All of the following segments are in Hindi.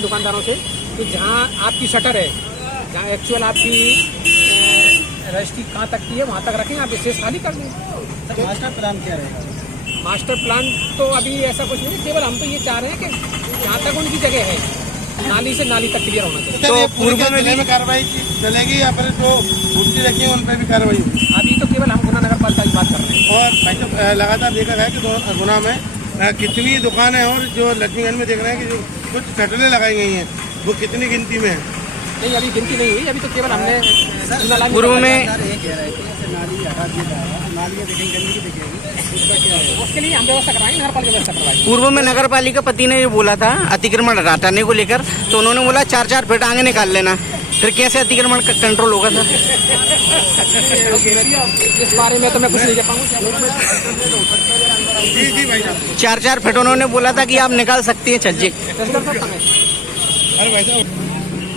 हैं दुकानदारों से कि जहाँ आपकी शटर है, जहाँ एक्चुअल आपकी रजिस्ट्री कहाँ तक की है वहाँ तक रखें, आप शेष खाली कर दें। मास्टर प्लान क्या रहेगा? मास्टर प्लान तो अभी ऐसा कुछ नहीं है, केवल हम तो ये चाह रहे हैं कि जहाँ तक उनकी जगह है नाली से नाली तक क्लियर होना चाहिए। तो पूर्व में कार्रवाई चलेगी या फिर जो मूर्ति रखी है उन पर भी कार्रवाई होगी? अभी तो केवल हम गुना नगर पालिका की बात कर रहे हैं। और भाई साहब लगातार देखा गया कि गुना में कितनी दुकानें और जो लक्ष्मीगंज में देख रहे हैं कि जो कुछ शटरें लगाई गई हैं वो कितनी गिनती में है? नहीं, अभी गिनती नहीं हुई, अभी तो केवल हमने पूर्व में नाली हटा दी जाएगा, नाली दिखेंगी, गंदगी दिखेगी, उसके लिए हम व्यवस्था करवाएंगे, नगर पालिका व्यवस्था करवाएंगे। पूर्व में नगर पालिका पति ने ये बोला था अतिक्रमण हटाने को लेकर, तो उन्होंने बोला 4-4 फीट आगे निकाल लेना, फिर कैसे अतिक्रमण का कंट्रोल होगा सर? इस बारे में तो मैं कुछ नहीं कह पाऊंगा। जी भाई साहब। 4-4 फीट उन्होंने बोला था कि आप निकाल सकती हैं छज्जे। अरे भाई साहब,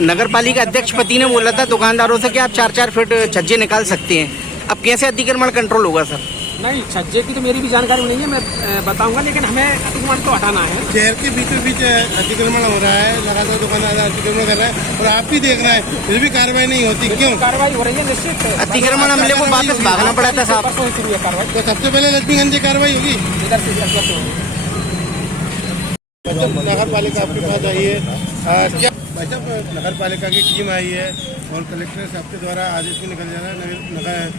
नगर पालिका अध्यक्ष पति ने बोला था दुकानदारों से कि आप 4-4 फीट छज्जे निकाल सकते हैं, अब कैसे अतिक्रमण कंट्रोल होगा सर? नहीं, छज्जे की तो मेरी भी जानकारी नहीं है, मैं बताऊंगा, लेकिन हमें अतिक्रमण तो हटाना है। शहर के बीचों बीच अतिक्रमण हो रहा है, लगातार दुकानदार अतिक्रमण कर रहा है और आप भी देख रहे हैं, फिर भी कार्रवाई नहीं होती, क्यों? कार्रवाई हो रही है निश्चित। अतिक्रमण हमले को वापस भागना पड़ा था साहब। परसों शुरू है कार्रवाई, तो सबसे पहले लक्ष्मीगंज की कार्रवाई होगी। इधर से नगर पालिका आपके पास आई है, क्या भाई साहब नगर पालिका की टीम आई है और कलेक्टर साहब के द्वारा आदेश भी निकल जा रहा है नगर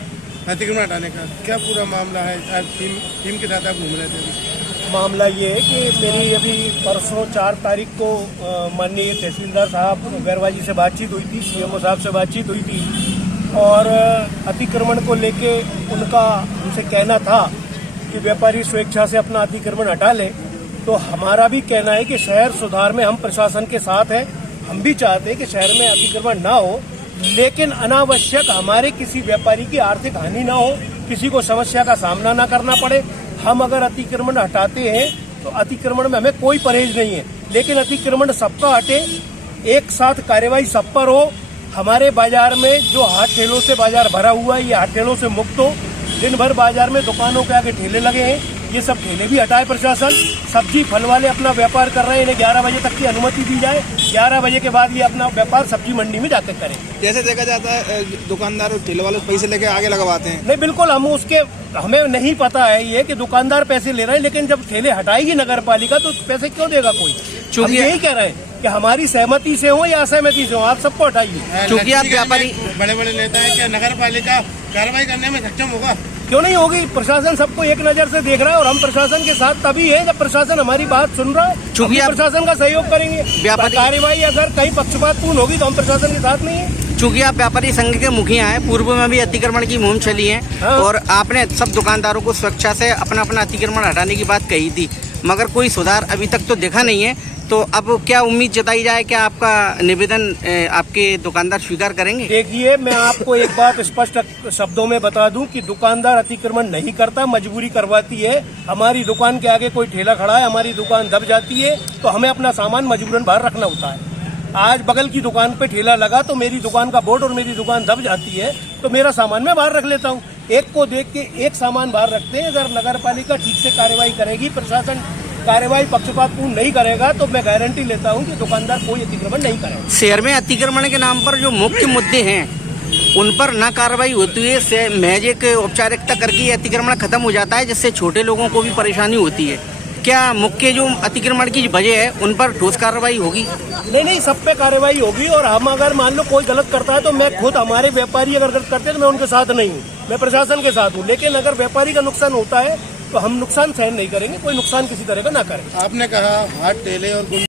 अतिक्रमण हटाने का, क्या पूरा मामला है? आज टीम के साथ आप घूम रहे थे। मामला ये है कि मेरी अभी परसों 4 तारीख को माननीय तहसीलदार साहब गैरवा जी से बातचीत हुई थी, सीएमओ साहब से बातचीत हुई थी और अतिक्रमण को लेके उनका उनसे कहना था कि व्यापारी स्वेच्छा से अपना अतिक्रमण हटा ले। तो हमारा भी कहना है कि शहर सुधार में हम प्रशासन के साथ हैं, हम भी चाहते हैं कि शहर में अतिक्रमण ना हो, लेकिन अनावश्यक हमारे किसी व्यापारी की आर्थिक हानि ना हो, किसी को समस्या का सामना ना करना पड़े। हम अगर अतिक्रमण हटाते हैं तो अतिक्रमण में हमें कोई परहेज नहीं है, लेकिन अतिक्रमण सबका हटे, एक साथ कार्यवाही सब पर हो। हमारे बाजार में जो हाट ठेलों से बाजार भरा हुआ है ये हाट ठेलों से मुक्त हो। दिन भर बाजार में दुकानों के आगे ठेले लगे हैं, ये सब ठेले भी हटाए प्रशासन। सब्जी फल वाले अपना व्यापार कर रहे हैं, इन्हें 11 बजे तक की अनुमति दी जाए, 11 बजे के बाद ये अपना व्यापार सब्जी मंडी में जाकर करें। जैसे देखा जाता है दुकानदार और ठेले वाले पैसे लेके आगे लगवाते हैं। नहीं, बिल्कुल हमें नहीं पता है ये कि दुकानदार पैसे ले रहे हैं, लेकिन जब ठेले हटाएगी नगर पालिका तो पैसे क्यों देगा कोई? हम यही कह रहे हैं कि हमारी सहमति से हो या असहमति से हो, आप सबको हटाइए। चूंकि आप व्यापारी बड़े बड़े नेता है, क्या नगर पालिका कार्रवाई करने में सक्षम होगा? क्यों नहीं होगी? प्रशासन सबको एक नजर से देख रहा है और हम प्रशासन के साथ तभी है जब प्रशासन हमारी बात सुन रहा है। चूंकि आप प्रशासन का सहयोग करेंगे। व्यापारी कार्यवाही अगर कहीं पक्षपातपूर्ण होगी तो हम प्रशासन के साथ नहीं है। चूंकि आप व्यापारी संघ के मुखिया हैं, पूर्व में भी अतिक्रमण की मुहिम चली है और आपने सब दुकानदारों को स्वेच्छा से अपना अपना अतिक्रमण हटाने की बात कही थी, मगर कोई सुधार अभी तक तो देखा नहीं है। तो अब क्या उम्मीद जताई जाए, क्या आपका निवेदन आपके दुकानदार स्वीकार करेंगे? देखिए, मैं आपको एक बात स्पष्ट शब्दों में बता दूं कि दुकानदार अतिक्रमण नहीं करता, मजबूरी करवाती है। हमारी दुकान के आगे कोई ठेला खड़ा है, हमारी दुकान दब जाती है तो हमें अपना सामान मजबूरन बाहर रखना होता है। आज बगल की दुकान पे ठेला लगा तो मेरी दुकान का बोर्ड और मेरी दुकान दब जाती है तो मेरा सामान मैं बाहर रख लेता हूँ। एक को देख के एक सामान बाहर रखते हैं। अगर नगर पालिका ठीक से कार्रवाई करेगी, प्रशासन कार्यवाही पक्षपातपूर्ण नहीं करेगा तो मैं गारंटी लेता हूं कि दुकानदार कोई अतिक्रमण नहीं करेगा। शहर में अतिक्रमण के नाम पर जो मुख्य मुद्दे हैं उन पर न कार्रवाई होती है, महज एक औपचारिकता करके अतिक्रमण खत्म हो जाता है, जिससे छोटे लोगों को भी परेशानी होती है। क्या मुख्य जो अतिक्रमण की वजह है उन पर ठोस कार्रवाई होगी? नहीं, सब पे कार्रवाई होगी। और हम अगर मान लो कोई गलत करता है तो मैं खुद, हमारे व्यापारी अगर गलत करते हैं तो मैं उनके साथ नहीं हूँ, मैं प्रशासन के साथ हूँ। लेकिन अगर व्यापारी का नुकसान होता है तो हम नुकसान सहन नहीं करेंगे, कोई नुकसान किसी तरह का ना करें। आपने कहा हाट ठेले और